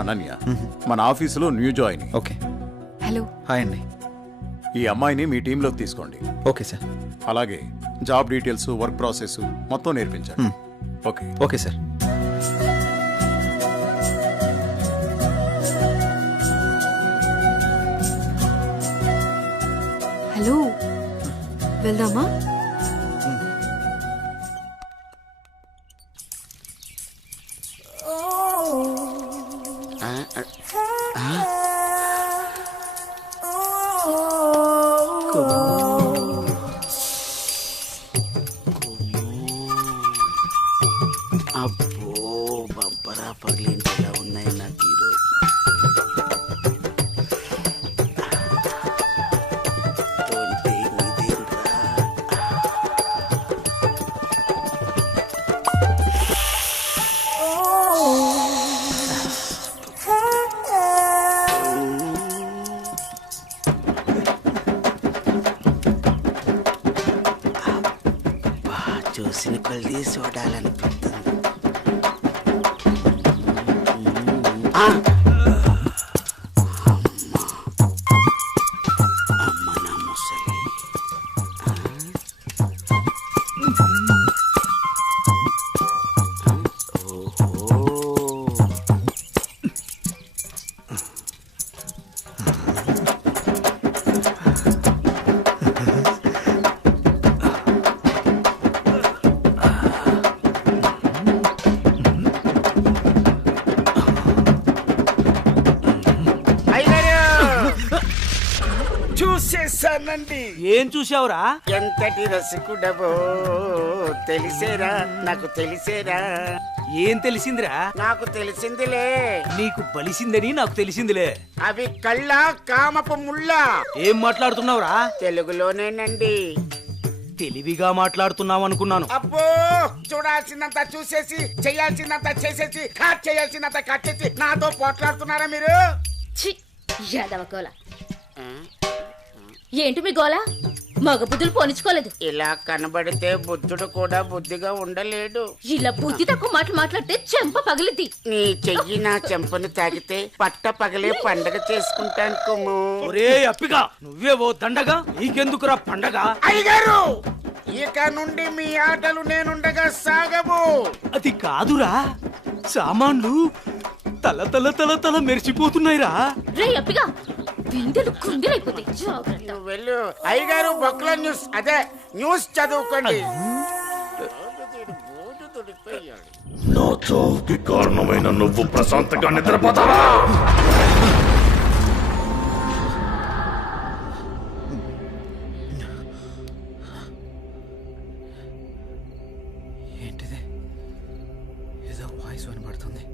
అనన్య మన ఆఫీసులో new join. Okay. Hello. Hi అండి. ఈ అమ్మాయిని మీ టీంలోకి తీసుకోండి. Okay sir. అలాగే జాబ్ డీటెయిల్స్, వర్క్ ప్రాసెస్ మొత్తం నేర్పించండి. ఓకే. Okay sir. హలో, వెళ్దామా? అబ్బో బంపరా పగిలించేలా ఉన్నాయి నాకు ఈరోజు. చూసిన కొద్ది చూడాలనిపిస్తుంది. చూసేసానండి. ఏం చూసావురా? ఎంతటి రసికుడవో తెలిసేరా, నాకు తెలిసేరా. ఏం తెలిసిందిరా? నాకు తెలిసిందిలే. నీకు బలిసిందని నాకు తెలిసిందిలే. అవి కళ్ళ కామపు ముళ్ళ. ఏం మాట్లాడుతున్నావురా? తెలుగులోనేనండి. తెలివిగా మాట్లాడుతున్నావు అనుకున్నాను. అబ్బో, చూడాల్సిందంత చూసేసి, చేయాల్సిందంత చేసేసి, కట్ చేయాల్సిందంత కట్ చేసి నాతో పోట్లాడుతున్నారా మీరు? ఏంటి మీ గోల? మగ బుద్ధులు పోనిచ్చుకోలేదు. ఇలా కనబడితే బుద్ధుడు కూడా బుద్ధిగా ఉండలేడు. ఇలా బుద్ధి తక్కువ మాటలు మాట్లాడితే చెంప పగిలిద్ది. నీ చెయ్యి నా చెంపను తాకితే పట్ట పగలే పండగ చేసుకుంటాను కుమ్ము. ఒరే అప్పిగా, నువ్వే ఓ దండగా, నీకెందుకురా పండగ? అయ్యగారు, ఇక నుండి మీ ఆటలు నేనుండగా సాగవు. అది కాదురా, సామాన్లు తల తల తల తల మెరిసిపోతున్నాయిరా. రే అప్పిగా, బిందెలు కుండెలైపోతాయి. జాగ్రత్త. వెళ్ళు అయ్యగారు, బొక్కల న్యూస్, అదే న్యూస్ చదువుకోండి. నా చావుకి కారణమైన నువ్వు ప్రశాంతంగా నిద్రపోతావా? ఏంటిది? ఏదో వాయిస్ వినబడుతుంది.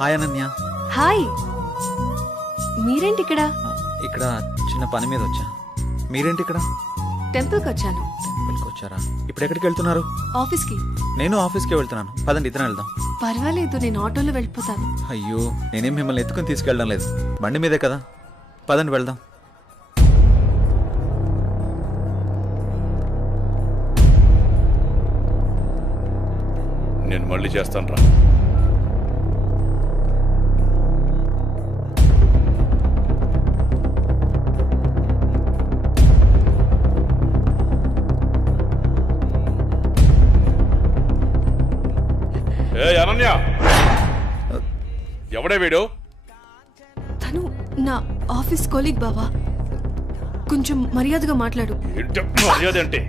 హాయ్ అనన్య. హాయ్. మీరేంటి ఇక్కడ? ఇక్కడ చిన్న పని మీద వచ్చా. మీరేంటి ఇక్కడ? టెంపుల్కి వచ్చాను. టెంపుల్కి వచ్చారా? ఇప్పుడు ఎక్కడికి వెళ్తున్నారు? ఆఫీస్కి. నేను ఆఫీస్కి వెళ్తున్నాను. పదండి, ఇద్దరం వెళ్దాం. పర్వాలేదు, నేను ఆటోలో వెళ్ళిపోతాను. అయ్యో, నేనేం మిమ్మల్ని ఎత్తుకుని తీసుకెళ్ళడం లేదు, బండి మీదే కదా. పదండి వెళ్దాం. నేను మళ్ళీ చేస్తాను రా. అనన్య, ఎవడే వీడు? తను నా ఆఫీస్ కొలీగ్ బావా. కొంచెం మర్యాదగా మాట్లాడు. ఏంటి మర్యాద అంటే?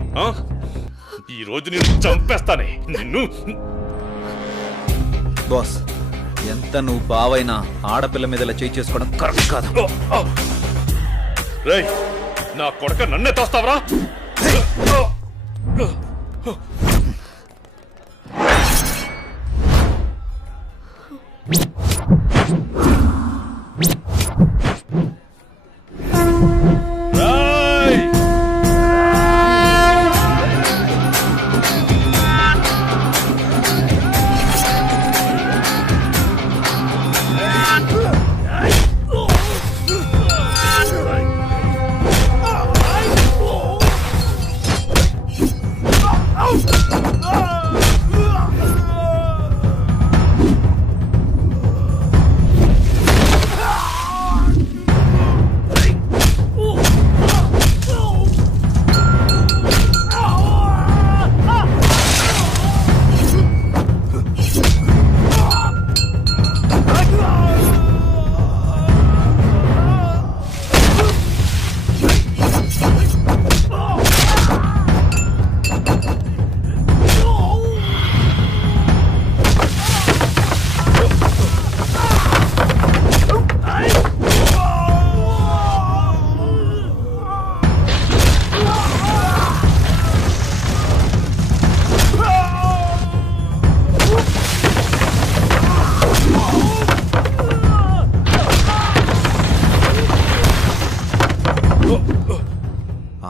ఈ రోజు నేను చంపేస్తానే నిన్ను. బాస్, ఎంత నువ్వు బావైనా ఆడపిల్ల మీద ఇలా చేయి చేసుకోవడం కరెక్ట్ కాదు. రేయ్, నా కొడక నన్నే తోస్తావరా?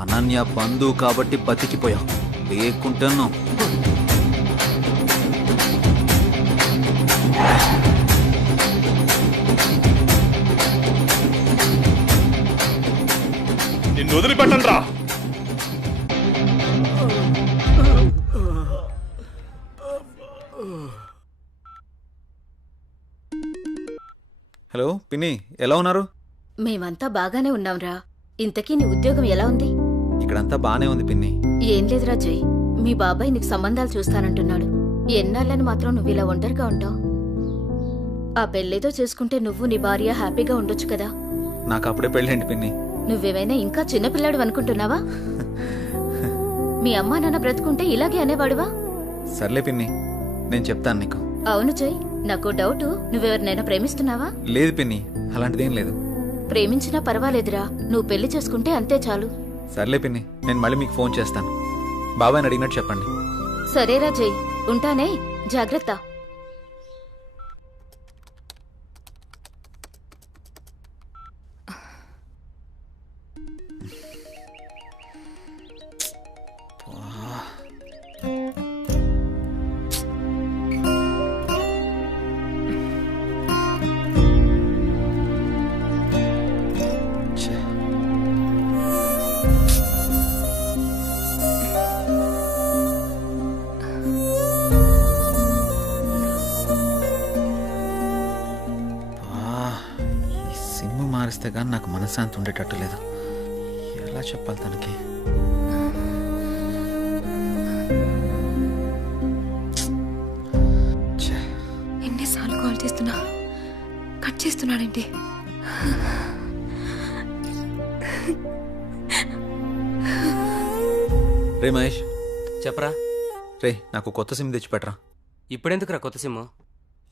అనన్య బంధువు కాబట్టి బతికిపోయావు, లేకుంటాను. నిన్ను వదిలిపెట్టను రా. హలో పిన్ని, ఎలా ఉన్నారు? మేమంతా బాగానే ఉన్నాంరా. ఇంతకీ నీ ఉద్యోగం ఎలా ఉంది? ఇక్కడంతా బానే ఉంది పిన్ని. ఏం లేదురా జై, మీ బాబాయ్ నీకు సంబంధాలు చూస్తానంటున్నాడు. ఎన్నాళ్ళని మాత్రం నువ్వు ఇలా ఒంటరిగా ఉంటావు? ఆ పెళ్ళేదో చేసుకుంటే నువ్వు నీ భార్య హ్యాపీగా ఉండొచ్చు కదా. నాకు అప్పుడే పెళ్ళండి పిన్ని. నువ్వేమైనా ఇంకా చిన్నపిల్లాడు అనుకుంటున్నావా? మీ అమ్మా నాన్న బ్రతుకుంటే ఇలాగే అనేవాడువా? సర్లే పిన్ని, నేను చెప్తాను నీకు. అవును జై, నాకు డౌటు, నువ్వెవరినైనా ప్రేమిస్తున్నావా? లేదు పిన్ని, అలాంటిదేం లేదు. ప్రేమించినా పర్వాలేదురా, నువ్వు పెళ్లి చేసుకుంటే అంతే చాలు. సర్లే పిన్ని, నేను మళ్ళీ మీకు ఫోన్ చేస్తాను. బాబాయ్ని అడిగినట్టు చెప్పండి. సరేరా జై, ఉంటానే, జాగ్రత్త. మారిస్తే కానీ నాకు మనశ్శాంతి ఉండేటట్టు లేదు. ఎలా చెప్పాలి తనకి? ఎన్నిసార్లు కాల్ చేస్తున్నా కట్ చేస్తున్నాడేంటి? రే మహేష్, చెప్పరా. రే నాకు కొత్త సిమ్ తెచ్చిపెట్టరా. ఇప్పుడెందుకురా కొత్త సిమ్?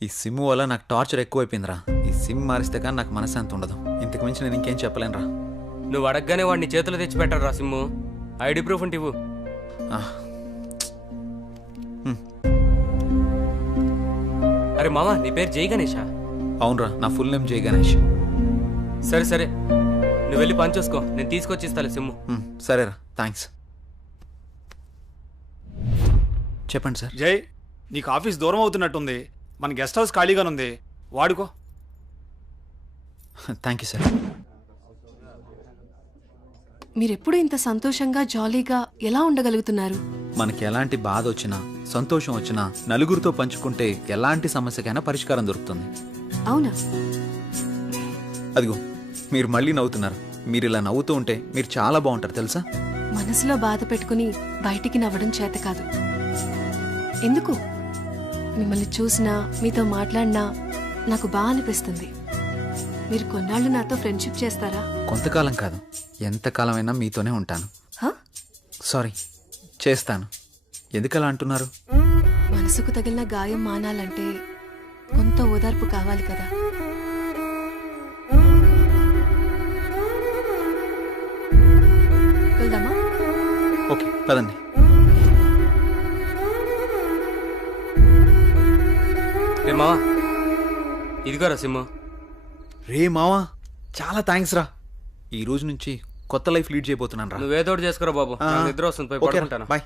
ఈ సిమ్ వల్ల నాకు టార్చర్ ఎక్కువైపోయిందిరా. ఈ సిమ్ మారిస్తే కానీ నాకు మనశ్శాంతి ఉండదు. ఇంతకు మించి నేను ఇంకేం చెప్పలేనురా. నువ్వు అడగగానే వాడిని చేతిలో తెచ్చిపెట్టారా సిమ్ము. ఐడి ప్రూఫ్ ఉంటే ఇవ్వు. అరే మామా, నీ పేరు జై గణేషా? అవునరా, నా ఫుల్ నేమ్ జై గణేష్. సరే సరే, నువ్వు వెళ్ళి పని చూసుకో, నేను తీసుకొచ్చి ఇస్తాను సిమ్ము. సరేరా, థ్యాంక్స్. చెప్పండి సార్. జై, నీకు ఆఫీస్ దూరం అవుతున్నట్టుంది. మన గెస్ట్ హౌస్ ఖాళీగానుంది, వాడుకో. Thank you sir. మీరెప్పుడు ఇంత సంతోషంగా జాలీగా ఎలా ఉండగలుగుతున్నారు? మనకి ఎలాంటి బాధ వచ్చినా సంతోషం వచ్చినా నలుగురితో పంచుకుంటే ఎలాంటి సమస్యకైనా పరిష్కారం దొరుకుతుంది. అవునా? అదిగో మీరు మళ్ళీ నవ్వుతున్నారు. మీరు ఇలా నవ్వుతూ ఉంటే మీరు చాలా బాగుంటారు తెలుసా. మనసులో బాధ పెట్టుకుని బయటికి నవ్వడం చేత కాదు. ఎందుకు? మిమ్మల్ని చూసినా మీతో మాట్లాడినా నాకు బాగా అనిపిస్తుంది. మీరు కొన్నాళ్ళు నాతో ఫ్రెండ్షిప్ చేస్తారా? కొంతకాలం కాదు, ఎంతకాలమైనా మీతోనే ఉంటాను. హ? సారీ, చేస్తాను. ఎందుకలా అంటున్నారు? మనసుకు తగిలిన గాయం మానాలంటే కొంత ఓదార్పు కావాలి కదా. వెళ్దామా? ఓకే, పదండి. రే మావా, ఇదిగోరా సిమ్. రే మావా, చాలా థ్యాంక్స్ రా. ఈ రోజు నుంచి కొత్త లైఫ్ లీడ్ చేయబోతున్నాను రా. నువ్వేదో ఒకటి చేసుకురా బాబు, నాకు నిద్ర వస్తుంది, పోయి పడుకుంటాను. బాయ్.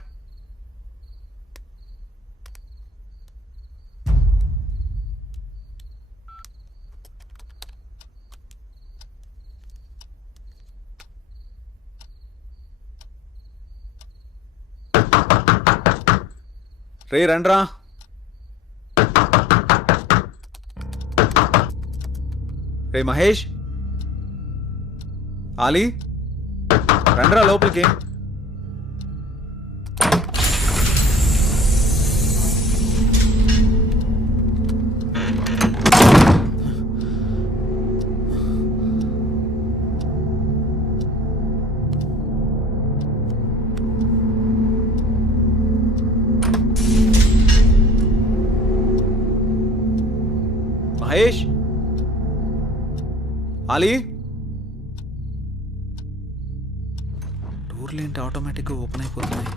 రే రండ్రా. రే మహేష్, ఆలీ, రండ్రా లోపలికి. మహేష్, ఆలీ, డోర్లు ఏంటి ఆటోమేటిక్గా ఓపెన్ అయిపోతున్నాయి?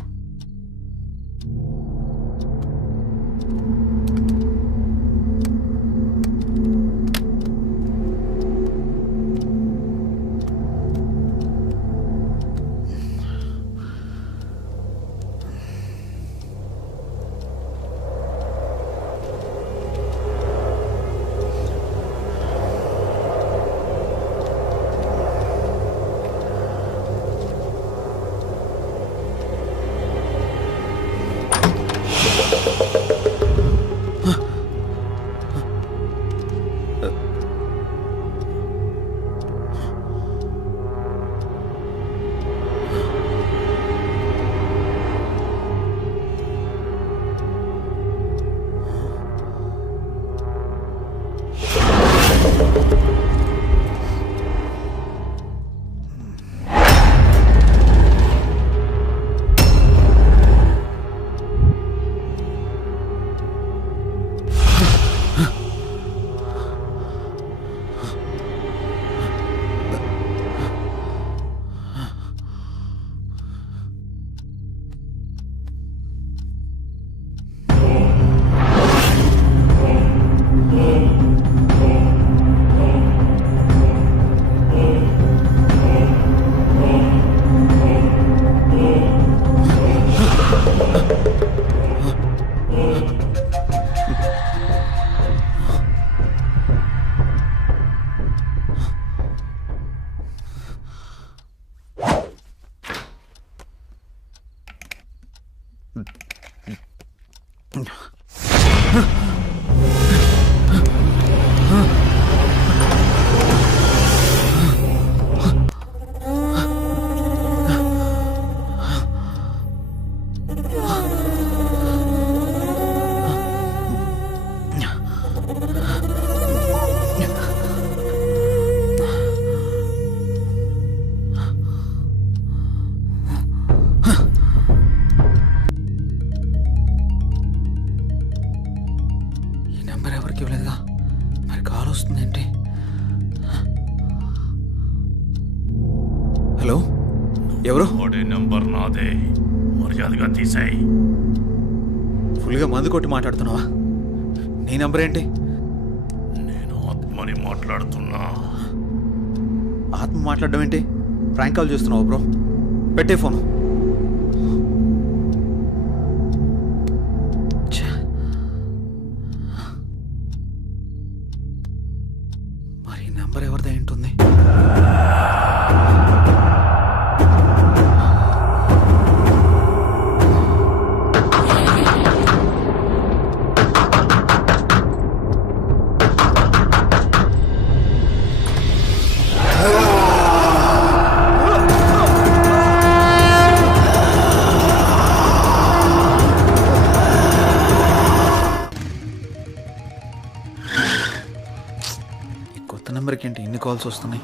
హలో, ఎవరు? నంబర్ నాదే, మర్యాదగా తీసేయ్. ఫుల్గా మందు కొట్టి మాట్లాడుతున్నావా? నీ నంబర్ ఏంటి? నేను ఆత్మని మాట్లాడుతున్నా. ఆత్మ మాట్లాడడం ఏంటి? ప్రాంక్ కాల్ చేస్తున్నావు బ్రో. పెట్టే ఫోను. మరి నంబర్ ఎవరిదై ఉంటుంది? కాల్స్ వస్తున్నాయి.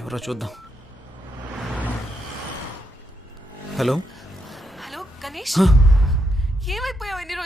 ఎవరో చూద్దాం. హలో హలో గణేష్, ఏమైపోయావు ఎన్ని రోజులు?